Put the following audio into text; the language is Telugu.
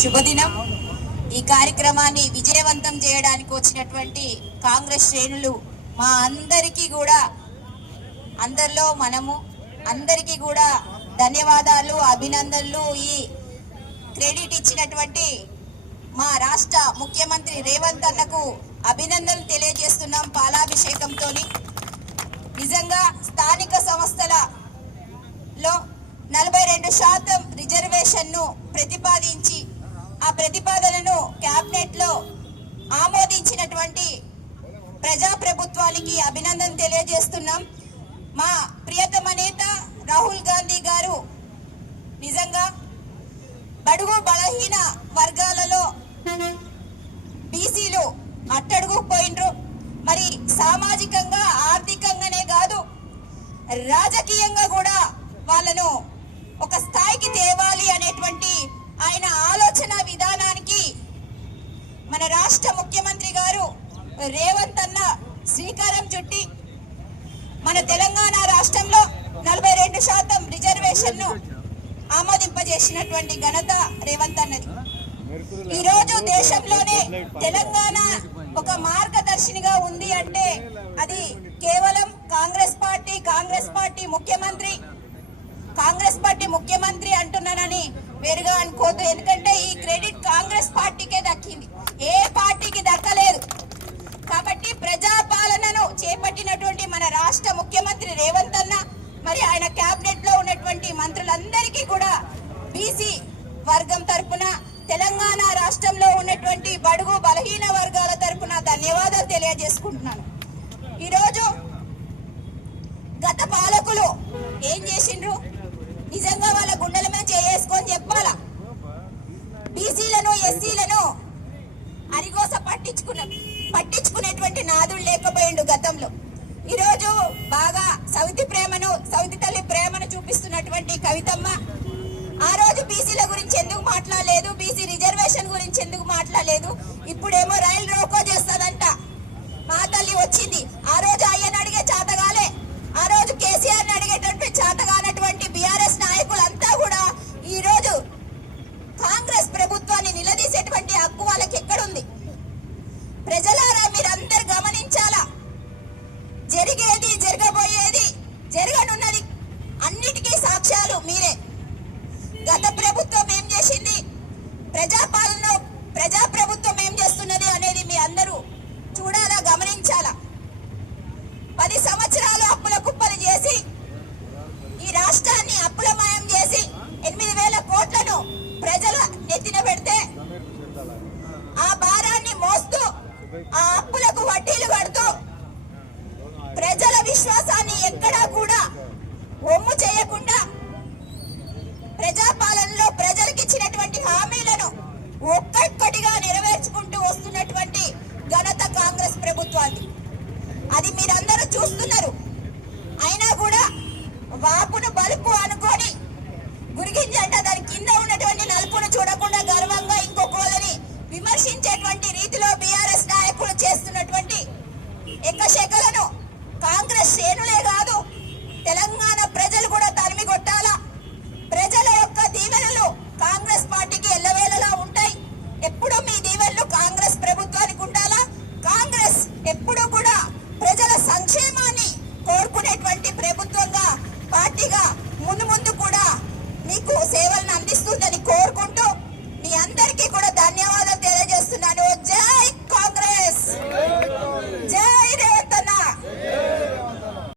శుభదినం. ఈ కార్యక్రమాన్ని విజయవంతం చేయడానికి వచ్చినటువంటి కాంగ్రెస్ శ్రేణులు మా అందరికీ కూడా అందరికీ కూడా ధన్యవాదాలు, అభినందనలు. ఈ క్రెడిట్ ఇచ్చినటువంటి మా రాష్ట్ర ముఖ్యమంత్రి రేవంత్ అన్నకు అభినందనలు తెలియజేస్తున్నాం పాలాభిషేకంతో. నిజంగా స్థానిక సంస్థలలో 42% రిజర్వేషన్ను ప్రతిపాదించి ఆ ప్రతిపాదనను క్యాబినెట్లో ఆమోదించినటువంటి ప్రజాప్రభుత్వానికి అభినందన తెలియజేస్తున్నాం. మా ప్రియతమ నేత రాహుల్ గాంధీ గారు నిజంగా బడుగు బలహీన వర్గాలలో బీసీలు అట్టడుగు పోయినరు. మరి సామాజికంగా ఆర్థికంగానే కాదు, రాజకీయంగా కూడా వాళ్ళను ఒక స్థాయికి తేవాలి అనేటువంటి ఆయన ఆలోచన విధానానికి మన రాష్ట్ర ముఖ్యమంత్రి గారు రేవంత్ అన్న శ్రీకారం చుట్టి మన తెలంగాణ రాష్ట్రంలో 42% రిజర్వేషన్ను ఆమోదింపజేసినటువంటి ఘనత రేవంత్ అన్నది. ఈరోజు దేశంలోనే తెలంగాణ ఒక మార్గదర్శినిగా ఉంది అంటే అది కేవలం కాంగ్రెస్ పార్టీ ముఖ్యమంత్రి అంటున్నానని వేరుగా అనుకోదు. ఎందుకంటే ఈ క్రెడిట్ కాంగ్రెస్ పార్టీకే దక్కింది, ఏ పార్టీకి దక్కలేదు. కాబట్టి ప్రజాపాలనను చేపట్టినటువంటి మన రాష్ట్ర ముఖ్యమంత్రి రేవంత్ అన్న, మరి ఆయన కేబినెట్ లో ఉన్నటువంటి మంత్రులందరికీ కూడా బీసీ వర్గం తరపున, తెలంగాణ రాష్ట్రంలో ఉన్నటువంటి బడుగు బలహీన వర్గాల తరపున ధన్యవాదాలు తెలియజేసుకుంటున్నాను. ఈరోజు గత పాలకులు ఏం చేసిండ్రు? నిజంగా వాళ్ళ గుండెల మీద చేసుకొని చెప్పాలా. బీసీలను ఎస్సీలను అరిగోస పట్టించుకునేటువంటి నాదుడు లేకపోయిండు గతంలో. ఈరోజు బాగా సవితి తల్లి ప్రేమను చూపిస్తున్నటువంటి కవితమ్మ ఆ రోజు బీసీల గురించి ఎందుకు మాట్లాడలేదు, బీసీ రిజర్వేషన్ గురించి ఎందుకు మాట్లాడలేదు? ఇప్పుడేమో రైలు రోకో చేస్తుందంట. మా తల్లి వచ్చింది. ఆ రోజు అయ్యని అడిగే చేతగాలే, ఆ రోజు కేసీఆర్ని అడిగేటువంటి చేతగానటువంటి బీఆర్ఎస్ నాయకులంతా కూడా ఈ రోజు కాంగ్రెస్ ప్రభుత్వాన్ని నిలదీసేటువంటి హక్కు వాళ్ళకి ఎక్కడుంది? ప్రజలారా మీరందరూ గమనించాలా. జరిగేది, జరగబోయేది, జరగనున్నది అన్నిటికీ సాక్ష్యాలు మీరే. గత ప్రభుత్వం ఏం చేసింది, ప్రజాప్రభుత్వం ఏం చేస్తున్నది అనేది మీ అందరూ చూడాలా, గమనించాలా. 10 సంవత్సరాలు అప్పుల కుప్పలు చేసి ఈ రాష్ట్రాన్ని అప్పులమయం చేసి 8,000 కోట్లను ప్రజల నెత్తిన పెడితే ఆ భారాన్ని మోస్తూ ఆ అప్పులకు వడ్డీలు కడుతూ ప్రజల విశ్వాసాన్ని ఎక్కడా కూడా ఒమ్ము చేయకుండా